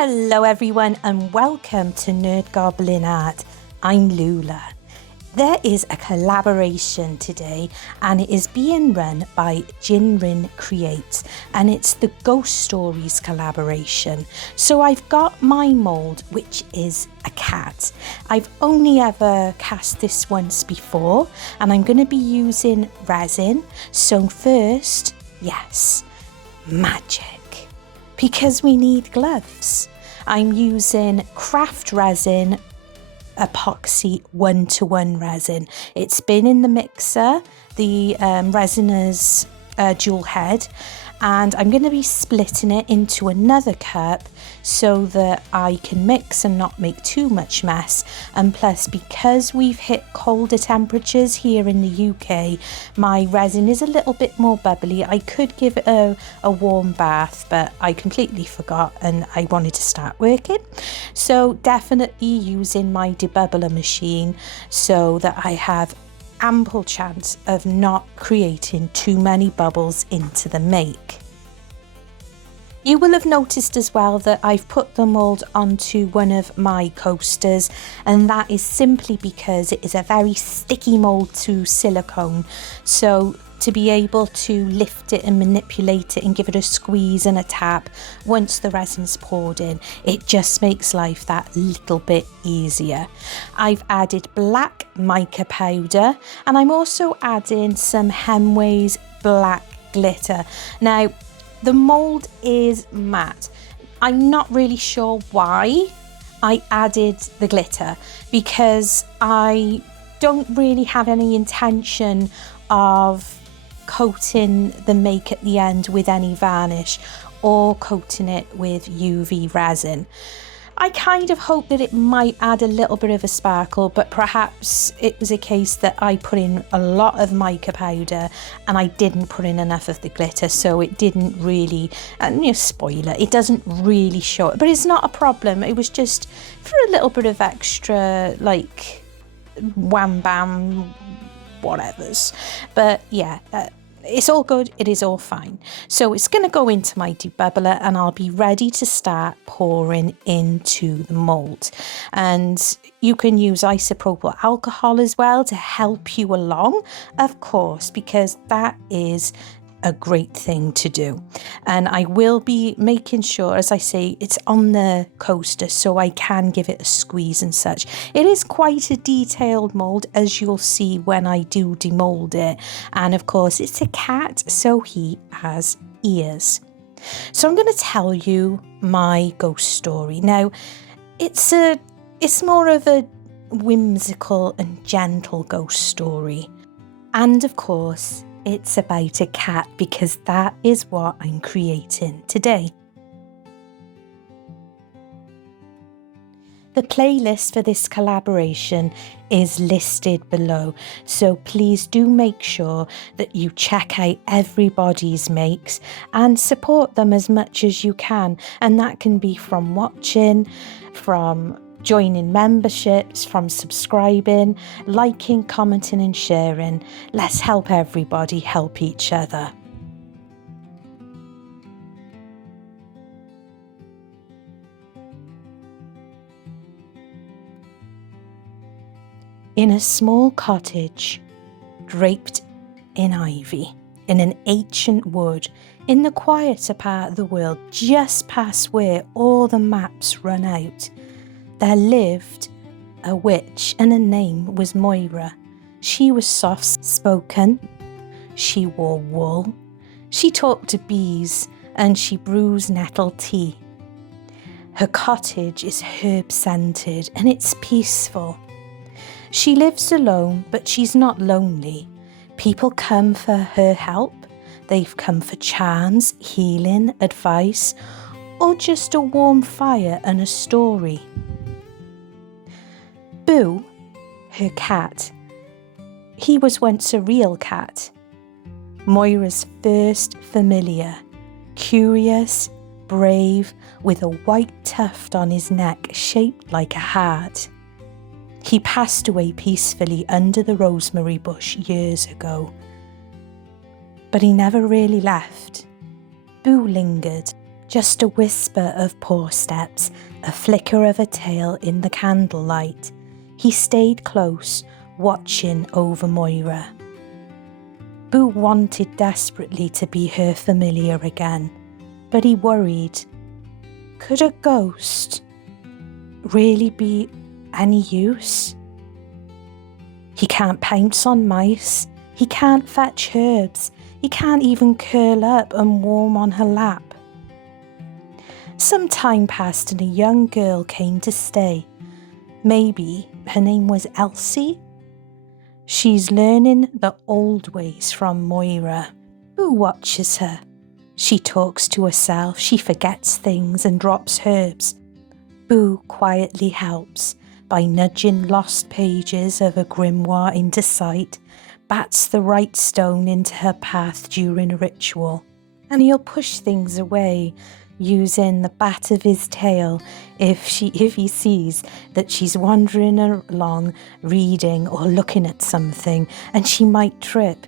Hello everyone and welcome to Nerd Goblin Art. I'm Lula. There is a collaboration today and it is being run by Jinrin Creates and it's the Ghost Stories collaboration. So I've got my mould, which is a cat. I've only ever cast this once before and I'm going to be using resin. So first, yes, magic, because we need gloves. I'm using craft resin, epoxy 1:1 resin. It's been in the mixer, the Resiners dual head, and I'm going to be splitting it into another cup so that I can mix and not make too much mess. And plus, because we've hit colder temperatures here in the UK, my resin is a little bit more bubbly. I could give it a warm bath, but I completely forgot and I wanted to start working. So definitely using my debubbler machine so that I have ample chance of not creating too many bubbles into the make. You will have noticed as well that I've put the mould onto one of my coasters, and that is simply because it is a very sticky mould to silicone. So to be able to lift it and manipulate it and give it a squeeze and a tap once the resin's poured in, it just makes life that little bit easier. I've added black mica powder and I'm also adding some Hemway's black glitter. Now the mould is matte. I'm not really sure why I added the glitter, because I don't really have any intention of coating the make at the end with any varnish or coating it with UV resin. I kind of hope that it might add a little bit of a sparkle, but perhaps it was a case that I put in a lot of mica powder and I didn't put in enough of the glitter, so it didn't really, spoiler, it doesn't really show it, but it's not a problem. It was just for a little bit of extra, like, wham bam whatevers. But yeah, it's all good, it is all fine. So it's going to go into my debubbler and I'll be ready to start pouring into the mould. And you can use isopropyl alcohol as well to help you along, of course, because that is a great thing to do. And I will be making sure, as I say, it's on the coaster so I can give it a squeeze and such. It is quite a detailed mould, as you'll see when I do demold it. And of course it's a cat, so he has ears. So I'm going to tell you my ghost story. Now it's more of a whimsical and gentle ghost story. And of course it's about a cat, because that is what I'm creating today. The playlist for this collaboration is listed below, so please do make sure that you check out everybody's makes and support them as much as you can. And that can be from watching, from joining memberships, from subscribing, liking, commenting and sharing. Let's help everybody help each other. In a small cottage, draped in ivy, in an ancient wood, in the quieter part of the world, just past where all the maps run out, there lived a witch, and her name was Moira. She was soft-spoken, she wore wool, she talked to bees, and she brews nettle tea. Her cottage is herb-scented and it's peaceful. She lives alone, but she's not lonely. People come for her help. They've come for charms, healing, advice, or just a warm fire and a story. Boo, her cat, he was once a real cat. Moira's first familiar, curious, brave, with a white tuft on his neck shaped like a heart. He passed away peacefully under the rosemary bush years ago. But he never really left. Boo lingered, Just a whisper of paw steps, a flicker of a tail in the candlelight. He stayed close, watching over Moira. Boo wanted desperately to be her familiar again, but he worried. Could a ghost really be any use? He can't pounce on mice, he can't fetch herbs, he can't even curl up and warm on her lap. Some time passed and a young girl came to stay. Maybe her name was Elsie? She's learning the old ways from Moira. Boo watches her. She talks to herself, she forgets things and drops herbs. Boo quietly helps by nudging lost pages of a grimoire into sight, bats the right stone into her path during a ritual, and he'll push things away, using the bat of his tail if he sees that she's wandering along, reading or looking at something, and she might trip.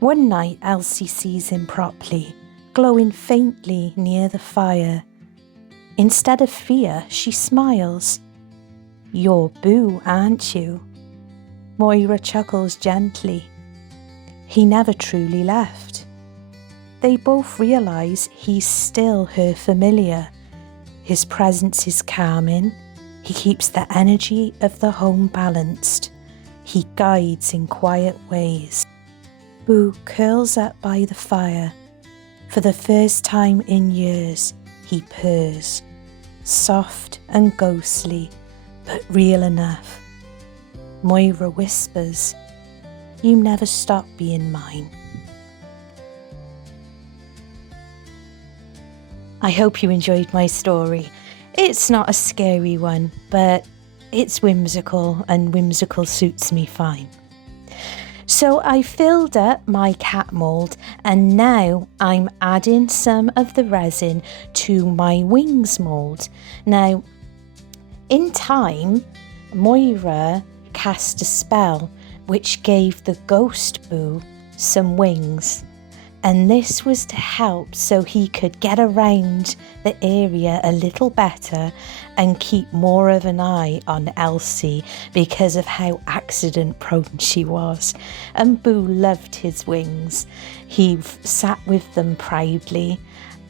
One night Elsie sees him properly, glowing faintly near the fire. Instead of fear, she smiles. "You're Boo, aren't you?" Moira chuckles gently. He never truly left. They both realise he's still her familiar. His presence is calming. He keeps the energy of the home balanced. He guides in quiet ways. Boo curls up by the fire. For the first time in years, he purrs. Soft and ghostly, but real enough. Moira whispers, "You never stop being mine." I hope you enjoyed my story. It's not a scary one, but it's whimsical, and whimsical suits me fine. So I filled up my cat mould, and now I'm adding some of the resin to my wings mould. Now, in time, Moira cast a spell which gave the ghost Boo some wings. And this was to help so he could get around the area a little better and keep more of an eye on Elsie because of how accident prone she was. And Boo loved his wings. He sat with them proudly,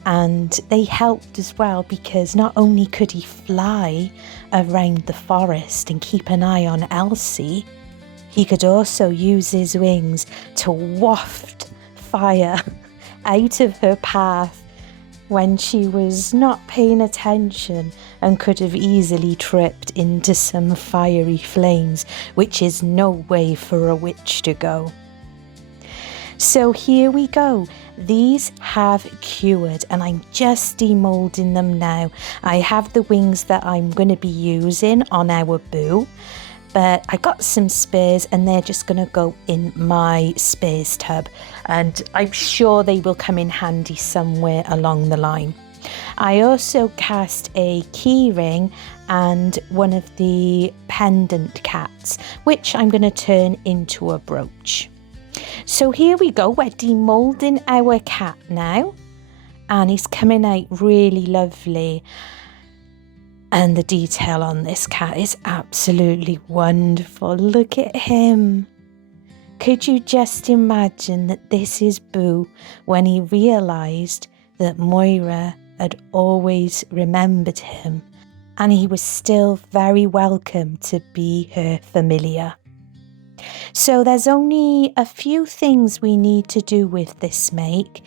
and they helped as well because not only could he fly around the forest and keep an eye on Elsie, he could also use his wings to waft fire out of her path when she was not paying attention and could have easily tripped into some fiery flames, which is no way for a witch to go. So here we go. These have cured and I'm just demoulding them now. I have the wings that I'm going to be using on our Boo, but I got some spares and they're just going to go in my spares tub, and I'm sure they will come in handy somewhere along the line. I also cast a key ring and one of the pendant cats, which I'm going to turn into a brooch. So here we go, we're demoulding our cat now, and he's coming out really lovely. And the detail on this cat is absolutely wonderful. Look at him. Could you just imagine that this is Boo when he realised that Moira had always remembered him and he was still very welcome to be her familiar. So there's only a few things we need to do with this make.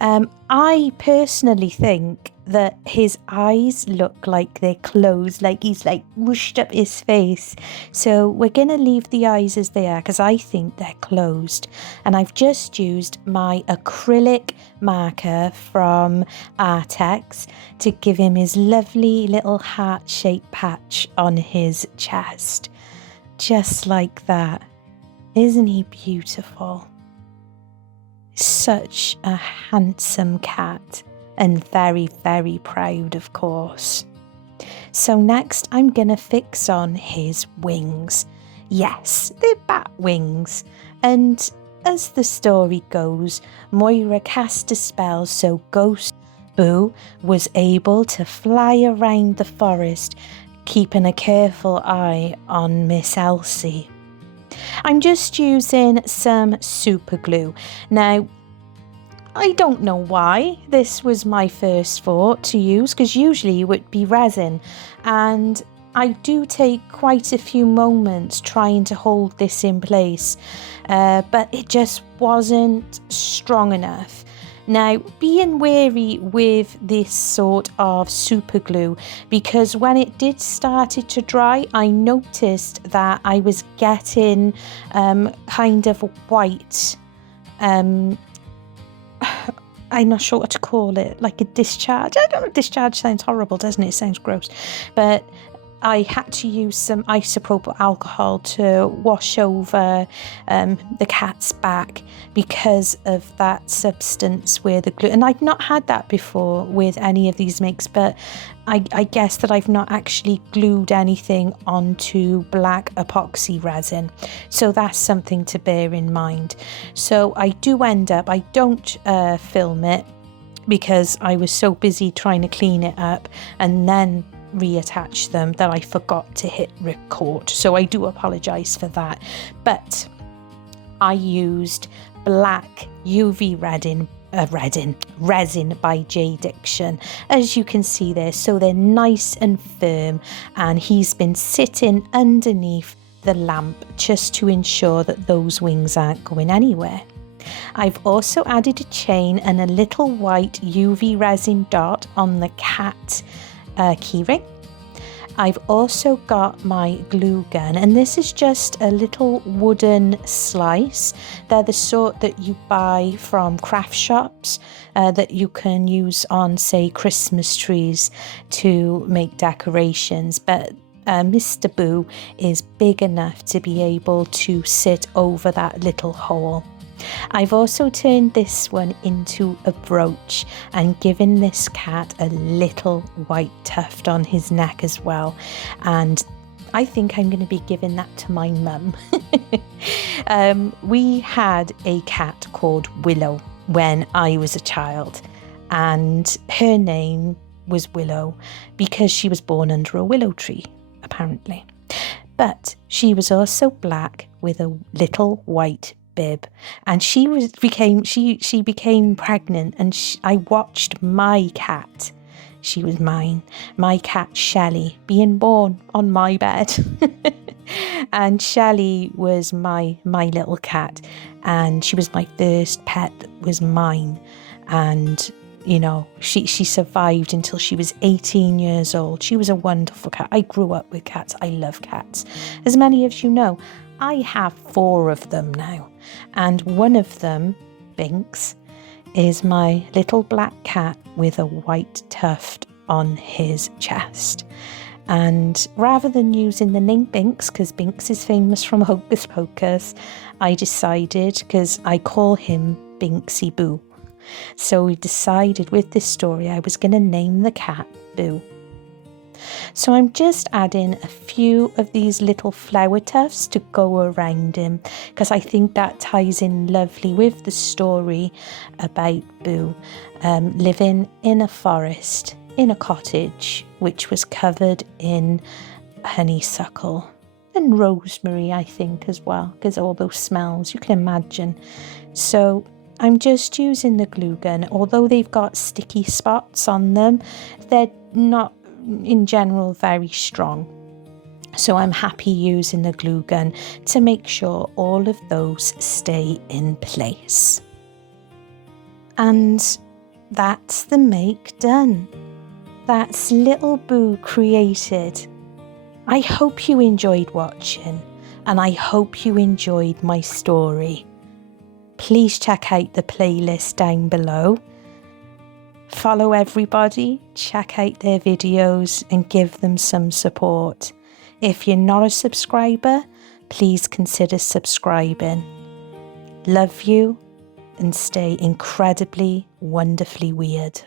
I personally think that his eyes look like they're closed, like he's like whooshed up his face. So we're going to leave the eyes as they are because I think they're closed. And I've just used my acrylic marker from Arrtx to give him his lovely little heart-shaped patch on his chest. Just like that. Isn't he beautiful? Such a handsome cat, and very, very proud, of course. So next I'm going to fix on his wings. Yes, they're bat wings. And as the story goes, Moira cast a spell so ghost Boo was able to fly around the forest, keeping a careful eye on Miss Elsie. I'm just using some super glue. Now, I don't know why this was my first thought to use, because usually it would be resin, and I do take quite a few moments trying to hold this in place, but it just wasn't strong enough. Now, being wary with this sort of super glue, because when it did started to dry, I noticed that I was getting kind of white, I'm not sure what to call it, like a discharge. I don't know, discharge sounds horrible, doesn't it? It sounds gross. But I had to use some isopropyl alcohol to wash over the cat's back because of that substance where the glue, and I'd not had that before with any of these makes, but I guess that I've not actually glued anything onto black epoxy resin, so that's something to bear in mind. So I do end up, I don't film it because I was so busy trying to clean it up and then reattach them that I forgot to hit record, so I do apologize for that. But I used black UV resin by J Diction, as you can see there, so they're nice and firm, and he's been sitting underneath the lamp just to ensure that those wings aren't going anywhere. I've also added a chain and a little white UV resin dot on the cat keyring. I've also got my glue gun, and this is just a little wooden slice. They're the sort that you buy from craft shops that you can use on, say, Christmas trees to make decorations, but Mr. Boo is big enough to be able to sit over that little hole. I've also turned this one into a brooch and given this cat a little white tuft on his neck as well, and I think I'm going to be giving that to my mum. We had a cat called Willow when I was a child, and her name was Willow because she was born under a willow tree, apparently. But she was also black with a little white bib, and she became pregnant, and I watched my cat, she was mine, my cat Shelley, being born on my bed. And Shelley was my little cat, and she was my first pet that was mine, and you know, she survived until she was 18 years old. She was a wonderful cat. I grew up with cats. I love cats. As many of you know, I have 4 of them now, and one of them, Binks, is my little black cat with a white tuft on his chest. And rather than using the name Binks, because Binks is famous from Hocus Pocus, I decided, because I call him Binksy Boo, so we decided with this story I was going to name the cat Boo. So I'm just adding a few of these little flower tufts to go around him, because I think that ties in lovely with the story about Boo living in a forest, in a cottage, which was covered in honeysuckle and rosemary, I think, as well, because all those smells, you can imagine. So I'm just using the glue gun. Although they've got sticky spots on them, they're not in general very strong, so I'm happy using the glue gun to make sure all of those stay in place. And that's the make done. That's little Boo created. I hope you enjoyed watching, and I hope you enjoyed my story. Please check out the playlist down below. Follow everybody, check out their videos and give them some support. If you're not a subscriber, please consider subscribing. Love you, and stay incredibly, wonderfully weird.